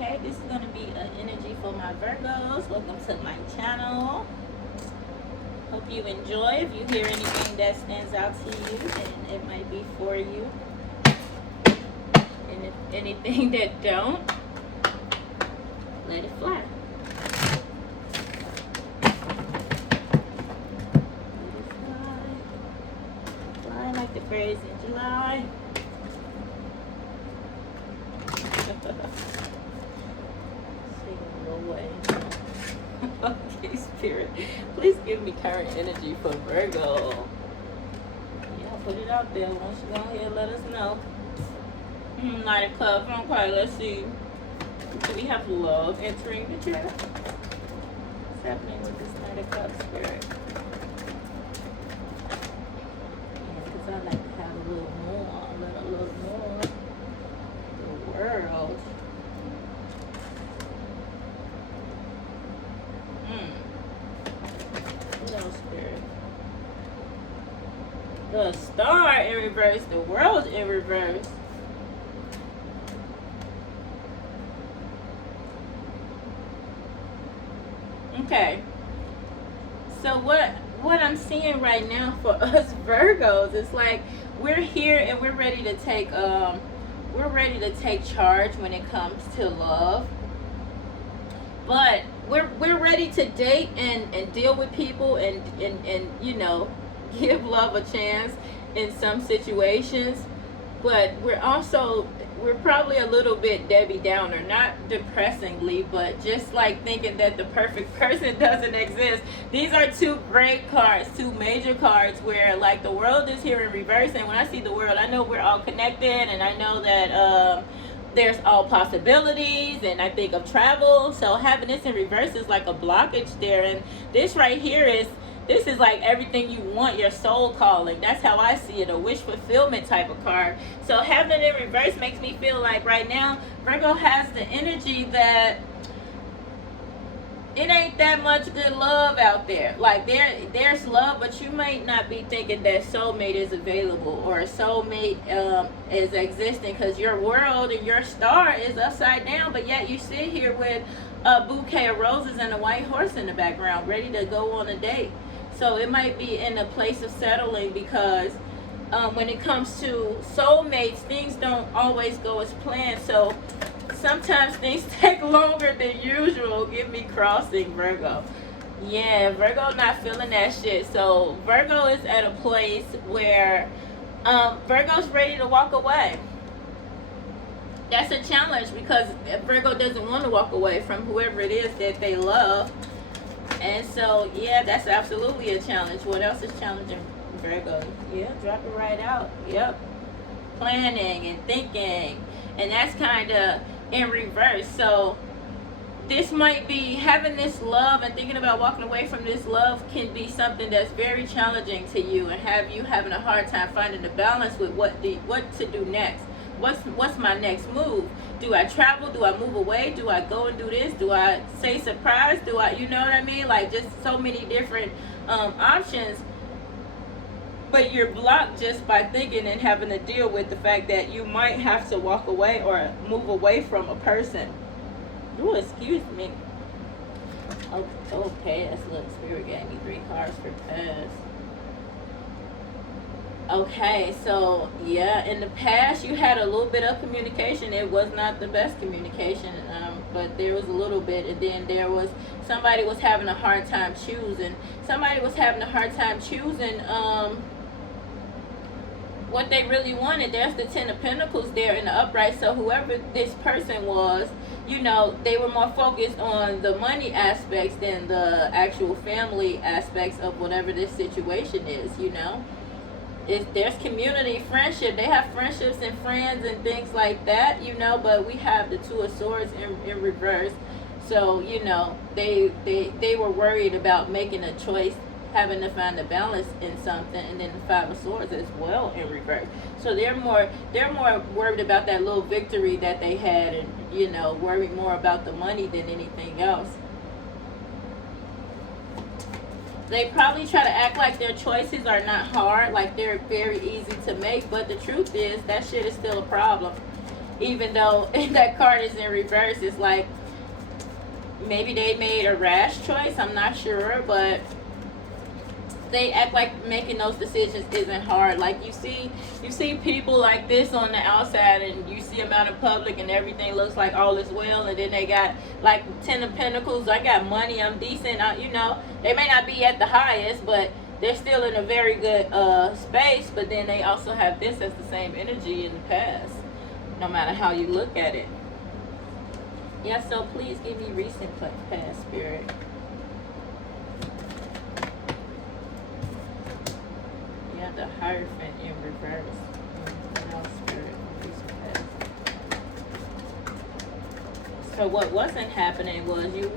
Okay, this is going to be an energy for my Virgos. Welcome to my channel. Hope you enjoy. If you hear anything that stands out to you, then it might be for you. And if anything that don't, let it fly. Let it fly. Fly like the birds in July. Okay, Spirit, please give me current energy for Virgo. Yeah, put it out there. Once you go ahead, let us know. Knight of Cups. Okay, let's see. Do we have love entering the chat? What's happening with this Knight of Cups, Spirit? Yeah, because I like to have a little more. A little more. The world. Spirit. The star in reverse, the world in reverse. Okay. So what I'm seeing right now for us Virgos is like we're here and we're ready to take charge when it comes to love. But we're ready to date and deal with people and you know, give love a chance in some situations. But we're probably a little bit Debbie Downer, not depressingly, but just like thinking that the perfect person doesn't exist. These are two great cards, two major cards where like the world is here in reverse, and when I see the world, I know we're all connected, and I know that there's all possibilities, and I think of travel. So having this in reverse is like a blockage there, and this right here is like everything you want, your soul calling. That's how I see it, a wish fulfillment type of card. So having it in reverse makes me feel like right now Virgo has the energy that it ain't that much good love out there. Like there's love, but you might not be thinking that soulmate is available or a soulmate is existing, because your world and your star is upside down, but yet you sit here with a bouquet of roses and a white horse in the background ready to go on a date. So it might be in a place of settling, because when it comes to soulmates, things don't always go as planned. So sometimes things take longer than usual. Give me crossing, Virgo. Yeah, Virgo not feeling that shit. So Virgo is at a place where Virgo's ready to walk away. That's a challenge, because Virgo doesn't want to walk away from whoever it is that they love. And so, yeah, that's absolutely a challenge. What else is challenging Virgo? Yeah, drop it right out. Yep. Planning and thinking. And that's kind of in reverse. So this might be having this love and thinking about walking away from this love can be something that's very challenging to you, and have you having a hard time finding the balance with what to do next. What's my next move? Do I travel? Do I move away? Do I go and do this? Do I say surprise? Do I, you know what I mean? Like just so many different options. But you're blocked just by thinking and having to deal with the fact that you might have to walk away or move away from a person. Oh, excuse me. Okay, that's look, Spirit gave me 3 cards for past. Okay, so yeah, in the past you had a little bit of communication. It was not the best communication, but there was a little bit, and then there was somebody was having a hard time choosing. What they really wanted. There's the 10 of Pentacles there in the upright. So whoever this person was, you know, they were more focused on the money aspects than the actual family aspects of whatever this situation is, you know. There's community, friendship. They have friendships and friends and things like that, you know, but we have the 2 of Swords in reverse. So, you know, they were worried about making a choice, having to find a balance in something, and then the 5 of Swords as well in reverse. So they're more worried about that little victory that they had, and, you know, worried more about the money than anything else. They probably try to act like their choices are not hard, like they're very easy to make, but the truth is that shit is still a problem. even though that card is in reverse. It's like maybe they made a rash choice, I'm not sure, but they act like making those decisions isn't hard. Like you see people like this on the outside, and you see them out in public and everything looks like all is well, and then they got like 10 of Pentacles, I got money, I'm decent, you know, they may not be at the highest, but they're still in a very good space. But then they also have this as the same energy in the past, no matter how you look at it. Yeah, so please give me recent past, Spirit. Yeah, the Hierophant in reverse. What else, Spirit? Recent past. So what wasn't happening was you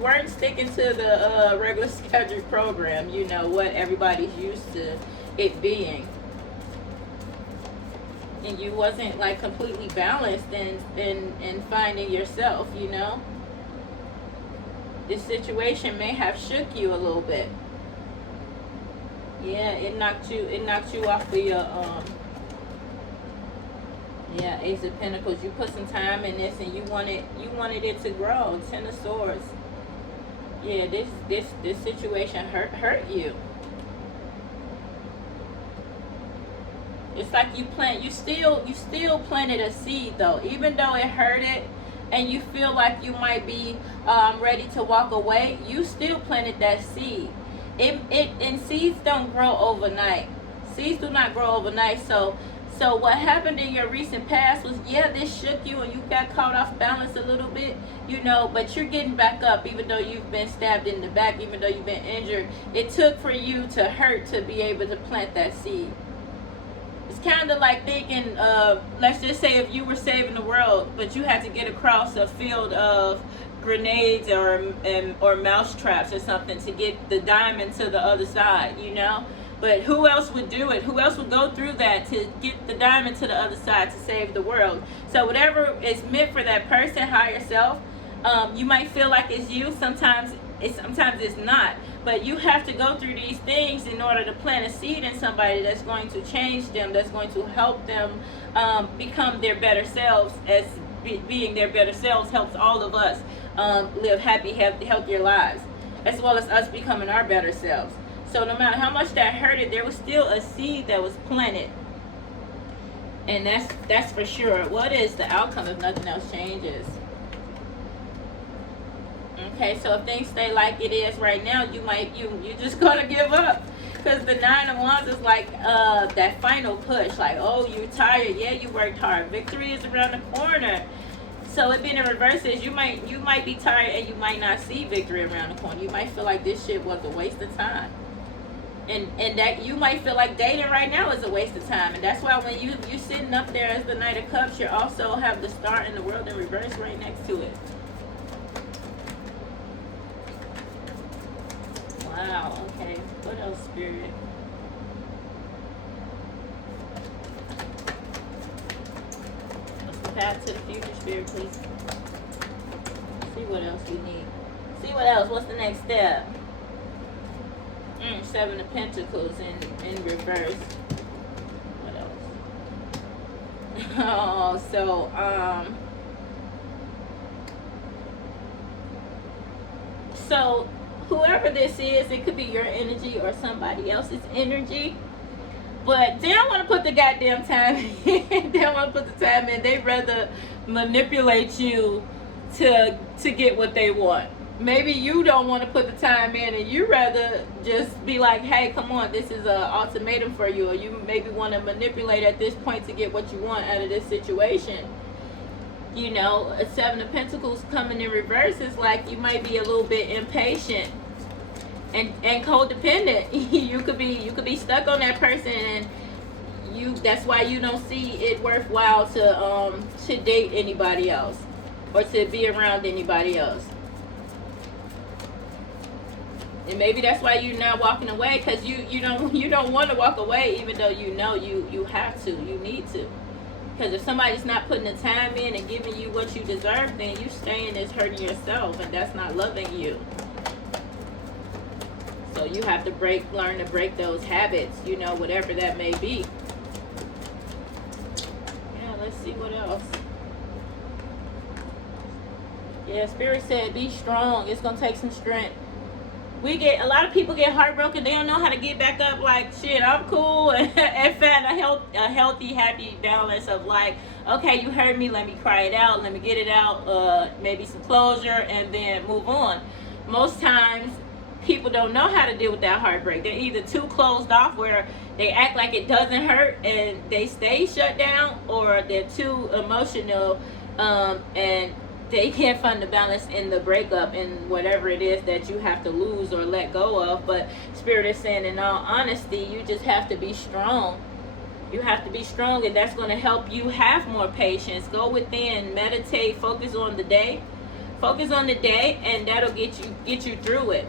weren't sticking to the regular scheduled program, you know, what everybody's used to it being. And you wasn't like completely balanced in finding yourself, you know. This situation may have shook you a little bit. Yeah, it knocked you off of your yeah, Ace of Pentacles. You put some time in this and you wanted it to grow. 10 of Swords. Yeah, this situation hurt you. It's like you still planted a seed though, even though it hurted, and you feel like you might be ready to walk away. You still planted that seed. And seeds don't grow overnight. Seeds do not grow overnight. So what happened in your recent past was, yeah, this shook you and you got caught off balance a little bit, you know, but you're getting back up, even though you've been stabbed in the back, even though you've been injured. It took for you to hurt to be able to plant that seed. It's kind of like thinking, let's just say if you were saving the world, but you had to get across a field of grenades or mouse traps or something to get the diamond to the other side, you know? But who else would do it? Who else would go through that to get the diamond to the other side to save the world? So whatever is meant for that person, higher self, you might feel like it's you. Sometimes it's not. But you have to go through these things in order to plant a seed in somebody that's going to change them, that's going to help them become their better selves. As being their better selves helps all of us live happy, healthier lives, as well as us becoming our better selves. So no matter how much that hurted, there was still a seed that was planted. And that's for sure. What is the outcome if nothing else changes? Okay, so if things stay like it is right now, you just gonna give up. Because the 9 of Wands is like that final push. Like, oh, you're tired. Yeah, you worked hard. Victory is around the corner. So it being in reverse is you might be tired and you might not see victory around the corner. You might feel like this shit was a waste of time. And that you might feel like dating right now is a waste of time. And that's why when you're sitting up there as the Knight of Cups, you also have the Star in the World in reverse right next to it. Wow, okay. What else, Spirit? What's the path to the future, Spirit, please? See what else we need. See what else. What's the next step? 7 of Pentacles in reverse. What else? Oh, so whoever this is, it could be your energy or somebody else's energy, but they don't want to put the goddamn time in. They don't want to put the time in. They'd rather manipulate you to get what they want. Maybe you don't want to put the time in and you rather just be like, hey, come on, this is an ultimatum for you. Or you maybe want to manipulate at this point to get what you want out of this situation. You know, a 7 of Pentacles coming in reverse is like you might be a little bit impatient and codependent. you could be stuck on that person, and that's why you don't see it worthwhile to date anybody else or to be around anybody else. And maybe that's why you're not walking away, because you don't want to walk away, even though you know you have to, you need to. Because if somebody's not putting the time in and giving you what you deserve, then you staying is hurting yourself, and that's not loving you. So you have to learn to break those habits, you know, whatever that may be. Yeah, let's see what else. Yeah, Spirit said be strong. It's gonna take some strength. A lot of people get heartbroken. They don't know how to get back up. Like, shit, I'm cool, and find a healthy, happy balance of like, okay, you hurt me. Let me cry it out. Let me get it out. Maybe some closure, and then move on. Most times, people don't know how to deal with that heartbreak. They're either too closed off, where they act like it doesn't hurt and they stay shut down, or they're too emotional, and they can't find the balance in the breakup and whatever it is that you have to lose or let go of. But Spirit is saying, in all honesty, you just have to be strong. You have to be strong, and that's going to help you have more patience. Go within, meditate, focus on the day. Focus on the day, and that'll get you through it.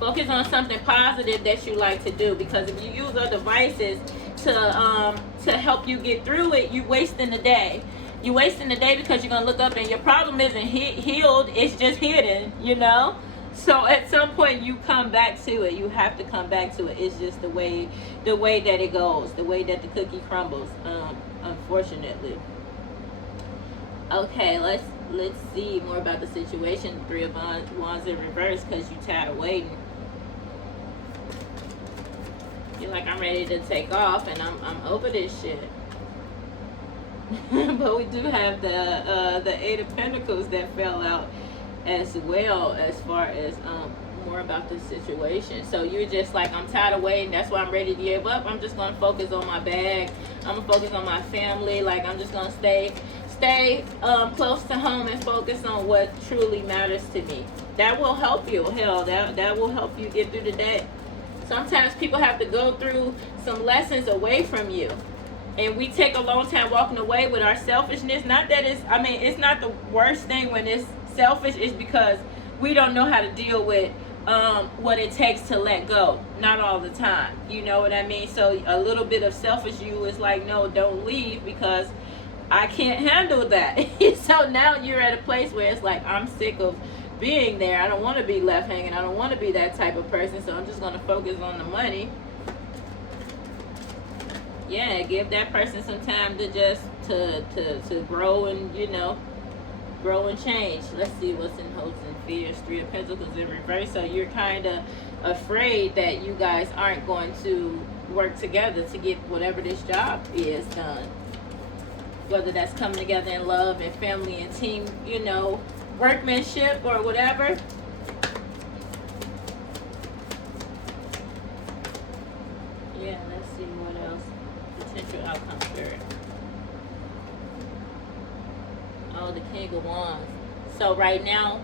Focus on something positive that you like to do, because if you use other devices to help you get through it, you're wasting the day. You're wasting the day, because you're going to look up and your problem isn't healed. It's just hidden, you know? So at some point you come back to it. You have to come back to it. It's just the way that it goes, the way that the cookie crumbles, unfortunately. Okay, let's see more about the situation. Three of Wands in reverse, because you're tired of waiting. You're like, I'm ready to take off, and I'm over this shit. But we do have the Eight of Pentacles that fell out as well, as far as more about the situation. So you're just like, I'm tired of waiting. That's why I'm ready to give up. I'm just gonna focus on my bag. I'm gonna focus on my family. Like, I'm just gonna stay close to home and focus on what truly matters to me. That will help you. Hell, that will help you get through the day. Sometimes people have to go through some lessons away from you. And we take a long time walking away with our selfishness. Not that it's not the worst thing when it's selfish. It's because we don't know how to deal with what it takes to let go. Not all the time. You know what I mean? So a little bit of selfish you is like, no, don't leave, because I can't handle that. So now you're at a place where it's like, I'm sick of being there. I don't want to be left hanging. I don't want to be that type of person. So I'm just going to focus on the money. Yeah, give that person some time to just to grow and, you know, grow and change. Let's see what's in hopes and fears. Three of Pentacles in reverse. So you're kind of afraid that you guys aren't going to work together to get whatever this job is done. Whether that's coming together in love and family and team, you know, workmanship or whatever. Yeah, let's see what else. Potential outcome, Spirit. Oh, the King of Wands. So right now,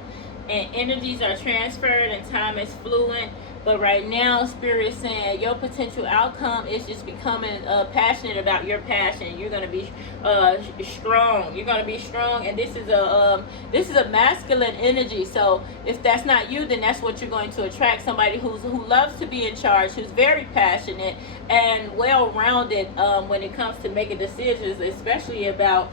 and energies are transferred and time is fluent. But right now, Spirit is saying your potential outcome is just becoming passionate about your passion. You're going to be strong. You're going to be strong, and this is a masculine energy. So if that's not you, then that's what you're going to attract. Somebody who loves to be in charge, who's very passionate and well-rounded when it comes to making decisions, especially about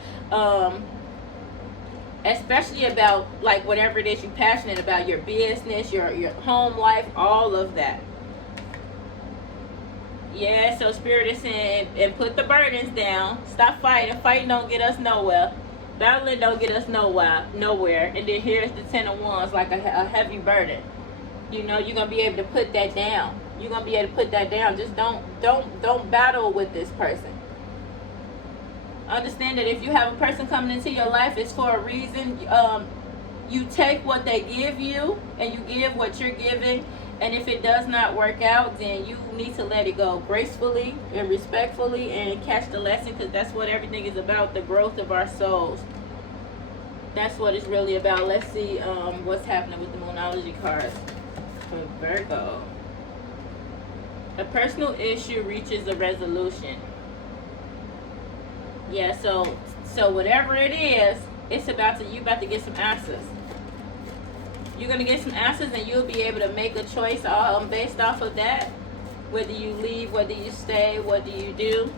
like whatever it is you're passionate about, your business, your home life, all of that. Yeah, so Spirit is saying, and put the burdens down. Stop fighting. Fighting don't get us nowhere. Battling don't get us nowhere. And then here's the Ten of Wands, like a heavy burden. You know, you're gonna be able to put that down. You're gonna be able to put that down. Just don't battle with this person. Understand that if you have a person coming into your life, it's for a reason. You take what they give you, and you give what you're giving. And if it does not work out, then you need to let it go gracefully and respectfully, and catch the lesson, because that's what everything is about, the growth of our souls. That's what it's really about. Let's see what's happening with the Moonology cards for Virgo. A personal issue reaches a resolution. Yeah, so whatever it is, it's you about to get some answers. You're gonna get some answers, and you'll be able to make a choice based off of that. Whether you leave, whether you stay, what do you do?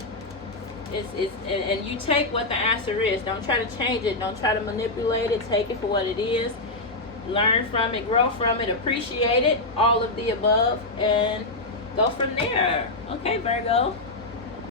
And you take what the answer is. Don't try to change it. Don't try to manipulate it. Take it for what it is. Learn from it, grow from it, appreciate it, all of the above, and go from there. Okay, Virgo.